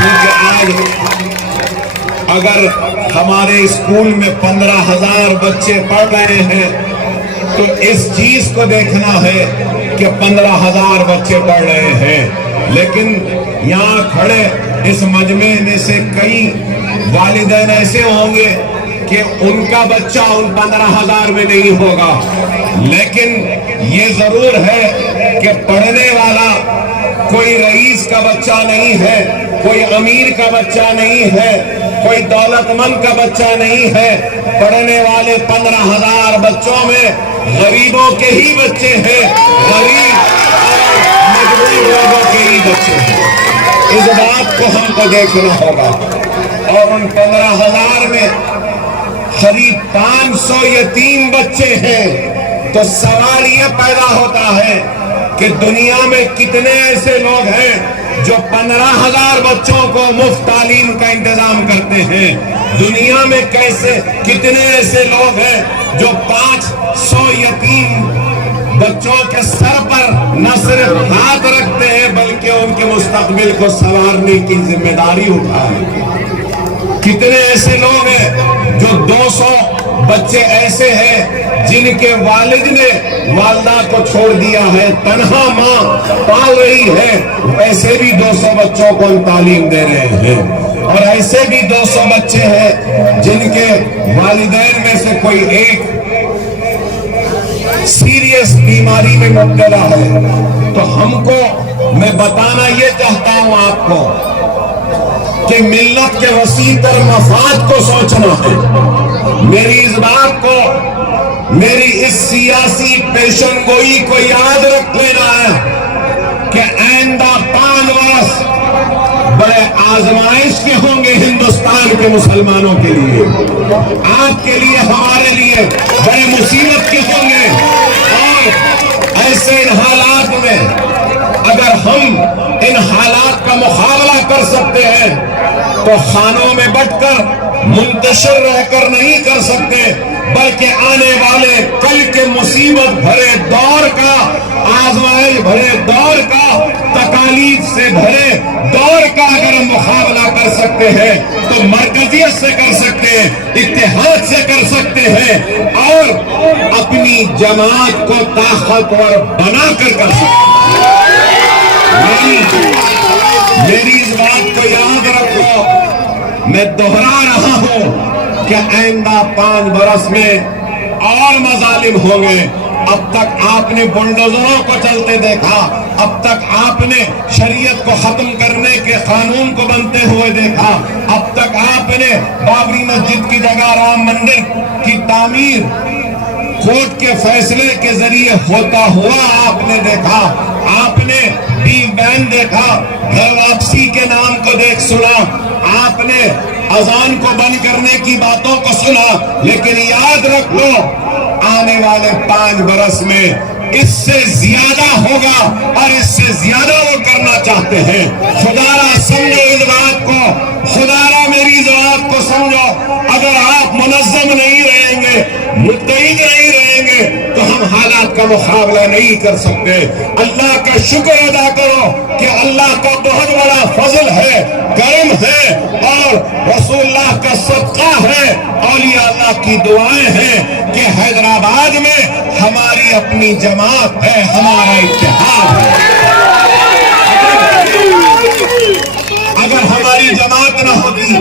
کیونکہ آج اگر ہمارے اسکول میں 15,000 بچے پڑھ رہے ہیں تو اس چیز کو دیکھنا ہے کہ 15,000 بچے پڑھ رہے ہیں، لیکن یہاں کھڑے اس مجمع میں سے کئی والدین ایسے ہوں گے کہ ان کا بچہ ان 15,000 میں نہیں ہوگا، لیکن یہ ضرور ہے کہ پڑھنے والا کوئی رئیس کا بچہ نہیں ہے، کوئی امیر کا بچہ نہیں ہے، کوئی دولت مند کا بچہ نہیں ہے، پڑھنے والے 15,000 بچوں میں غریبوں کے ہی بچے ہیں، غریب اور مجبور لوگوں کے ہی بچے ہیں۔ اس بات کو ہم کو دیکھنا ہوگا، اور ان 15,000 میں قریب 500 یتیم بچے ہیں، تو سوال یہ پیدا ہوتا ہے کہ دنیا میں کتنے ایسے لوگ ہیں جو 15,000 بچوں کو مفت تعلیم کا انتظام کرتے ہیں؟ دنیا میں کتنے ایسے لوگ ہیں جو 500 یتیم بچوں کے سر پر نہ صرف ہاتھ رکھتے ہیں بلکہ ان کے مستقبل کو سنوارنے کی ذمہ داری اٹھائیں؟ کتنے ایسے لوگ ہیں جو 200 بچے ایسے ہیں جن کے والد نے والدہ کو چھوڑ دیا ہے، تنہا ماں پال رہی ہے، ایسے بھی 200 بچوں کو ہم تعلیم دے رہے ہیں، اور ایسے بھی 200 بچے ہیں جن کے والدین میں سے کوئی ایک سیریس بیماری میں مبتلا ہے۔ تو ہم کو، میں بتانا یہ چاہتا ہوں آپ کو کہ ملت کے وسیع تر مفاد کو سوچنا ہے۔ میری اس بات کو، میری اس سیاسی پیشن گوئی کو یاد رکھ لینا ہے کہ آئندہ 5 برس بڑے آزمائش کے ہوں گے ہندوستان کے مسلمانوں کے لیے، آپ کے لیے، ہمارے لیے بڑے مصیبت کے ہوں گے، اور ایسے ان حالات میں اگر ہم ان حالات کا مقابلہ کر سکتے ہیں تو خانوں میں بٹ کر منتشر رہ کر نہیں کر سکتے، بلکہ آنے والے کل کے مصیبت بھرے دور کا، آزمائش بھرے دور کا، تکالیف سے بھرے دور کا اگر ہم مقابلہ کر سکتے ہیں تو مرکزیت سے کر سکتے ہیں، اتحاد سے کر سکتے ہیں، اور اپنی جماعت کو طاقتور بنا کر سکتے ہیں۔ میری اس بات کو یاد رکھو، میں دہرا رہا ہوں کہ آئندہ 5 برس میں اور مظالم ہوں گے۔ اب تک آپ نے بلڈوزروں کو چلتے دیکھا، اب تک آپ نے شریعت کو ختم کرنے کے قانون کو بنتے ہوئے دیکھا، اب تک آپ نے بابری مسجد کی جگہ رام مندر کی تعمیر کورٹ کے فیصلے کے ذریعے ہوتا ہوا آپ نے دیکھا، آپ نے ڈی بین دیکھا، گھر واپسی کے نام کو سنا، آپ نے اذان کو بند کرنے کی باتوں کو سنا، لیکن یاد رکھ لو آنے والے 5 برس میں اس سے زیادہ ہوگا، اور اس سے زیادہ وہ کرنا چاہتے ہیں۔ خدا را سمجھو اس بات کو، خدا را میری اس بات کو سمجھو، اگر آپ منظم نہیں رہیں گے، متحد نہیں رہیں گے تو ہم حالات کا مقابلہ نہیں کر سکتے۔ اللہ کا شکر ادا کرو کہ اللہ کا بہت بڑا فضل ہے، کرم ہے، اور رسول اللہ کا صدقہ ہے، اولیاء اللہ کی دعائیں ہیں کہ حیدرآباد میں ہماری اپنی جماعت ہے، ہمارا اتحاد ہے۔ اگر ہماری جماعت نہ ہوتی،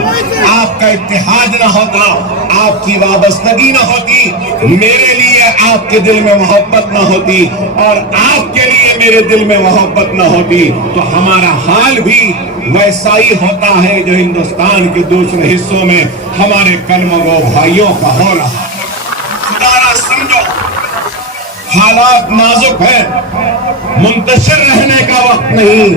آپ کا اتحاد نہ ہوتا، آپ کی وابستگی نہ ہوتی، میرے لیے آپ کے دل میں محبت نہ ہوتی، اور آپ کے لیے میرے دل میں محبت نہ ہوتی، تو ہمارا حال بھی ویسا ہی ہوتا ہے جو ہندوستان کے دوسرے حصوں میں ہمارے کلمہ گو بھائیوں کا ہو رہا ہے۔ خدا را سمجھو، حالات نازک ہیں، منتشر رہنے کا وقت نہیں،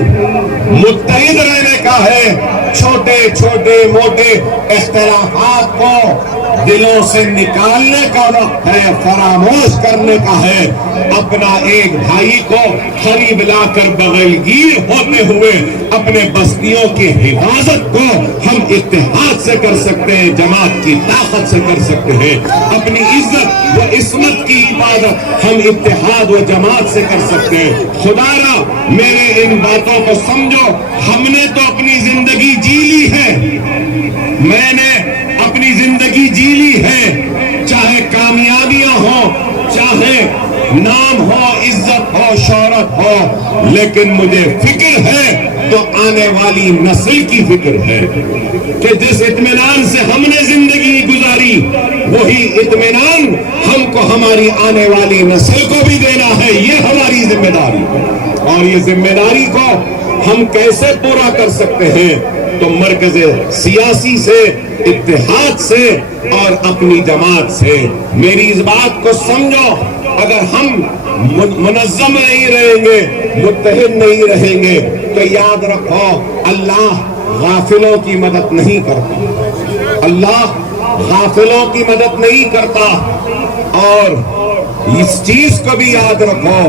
متحد رہنے کا ہے۔ چھوٹے چھوٹے موٹے اختلافات کو دلوں سے نکالنے کا وقت ہے، فراموش کرنے کا ہے۔ اپنا ایک بھائی کو قریب لا کر بغل گیر ہوتے ہوئے اپنے بستیوں کی حفاظت کو ہم اتحاد سے کر سکتے ہیں، جماعت کی طاقت سے کر سکتے ہیں۔ اپنی عزت و عصمت کی حفاظت ہم اتحاد و جماعت سے کر سکتے ہیں۔ خدا را میرے ان باتوں کو سمجھو، ہم نے تو اپنی زندگی جی لی ہے، میں نے اپنی زندگی جی لی ہے، چاہے کامیابیاں ہوں، چاہے نام ہو، عزت ہو، شہرت ہو، لیکن مجھے فکر ہے تو آنے والی نسل کی فکر ہے کہ جس اطمینان سے ہم نے زندگی گزاری وہی اطمینان ہم کو ہماری آنے والی نسل کو بھی دینا ہے۔ یہ ہماری ذمہ داری ہے، اور یہ ذمہ داری کو ہم کیسے پورا کر سکتے ہیں؟ تو مرکز سیاسی سے، اتحاد سے اور اپنی جماعت سے۔ میری اس بات کو سمجھو، اگر ہم منظم نہیں رہیں گے، متحد نہیں رہیں گے، تو یاد رکھو اللہ غافلوں کی مدد نہیں کرتا، اللہ غافلوں کی مدد نہیں کرتا۔ اور اس چیز کو بھی یاد رکھو،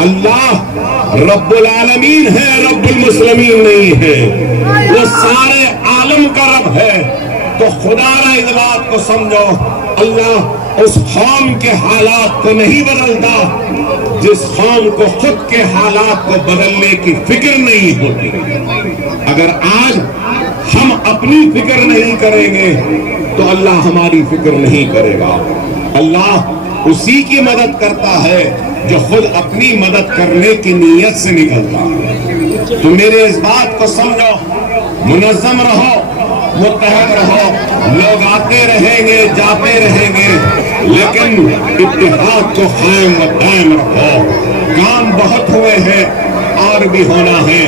اللہ رب العالمین ہے، رب المسلمین نہیں ہے، وہ سارے عالم کا رب ہے۔ تو خدا را اس بات کو سمجھو، اللہ اس قوم کے حالات کو نہیں بدلتا جس قوم کو خود کے حالات کو بدلنے کی فکر نہیں ہوتی۔ اگر آج ہم اپنی فکر نہیں کریں گے تو اللہ ہماری فکر نہیں کرے گا۔ اللہ اسی کی مدد کرتا ہے جو خود اپنی مدد کرنے کی نیت سے نکلتا ہے۔ تو میرے اس بات کو سمجھو، منظم رہو، متحد رہو، لوگ آتے رہیں گے، جاتے رہیں گے، لیکن اتحاد کو قائم و دائم رکھو۔ کام بہت ہوئے ہیں، اور بھی ہونا ہے۔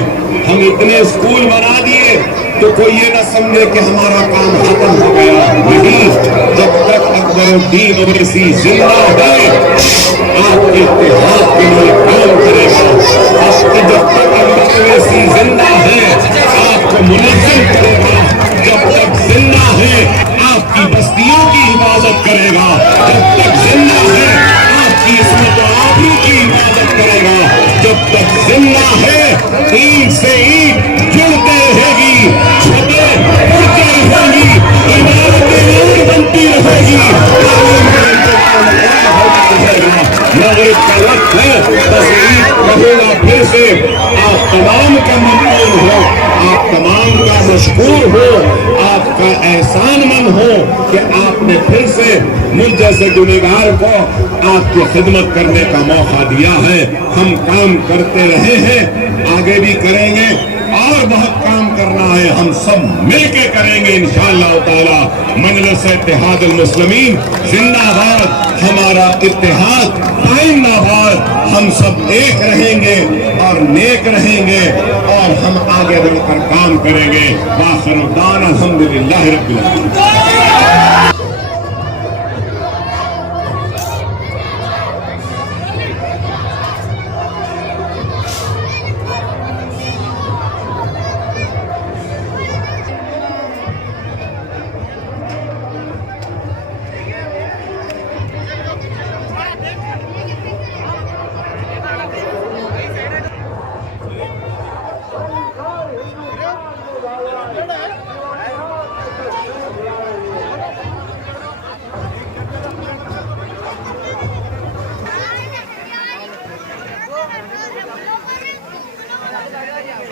ہم اتنے اسکول بنا دیے تو کوئی یہ نہ سمجھے کہ ہمارا کام ختم ہو گیا، نہیں۔ جب تک اکبر الدین اویسی زندہ ہے، آپ کے اتحاد کے لیے کام کرے گا۔ جب تک اکبر اویسی زندہ ہے، آپ کو منظم کرے گا۔ جب تک زندہ ہے، آپ کی بستیوں کی حفاظت کرے گا۔ جب تک زندہ ہے، آپ کی عصمت و آبرو کی حفاظت کرے گا۔ جب تک زندہ ہے، اینٹ سے اینٹ جڑتے رہے گی، چھتیں اڑتے رہیں گی، عمارتیں اور بنتی رہے گی۔ مغرب کا وقت ہے، بس عید کہوں گا پھر سے، آپ تمام کا ممنون ہو، آپ تمام کا مشکور ہو، آپ کا احسان مند ہو کہ آپ نے پھر سے مجھ جیسے گنہگار کو آپ کی خدمت کرنے کا موقع دیا ہے۔ ہم کام کرتے رہے ہیں، آگے بھی کریں گے، اور بہت کام کرنا ہے، ہم سب مل کے کریں گے انشاءاللہ تعالی۔ مجلس اتحاد المسلمین زندہ باد، ہمارا اتحاد قائم آباد، ہم سب ایک رہیں گے اور نیک رہیں گے، اور ہم آگے بڑھ کر کام کریں گے۔ وآخر دعوانا الحمدللہ رب العالمین۔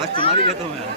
آج تمہاری گھر میں ہے۔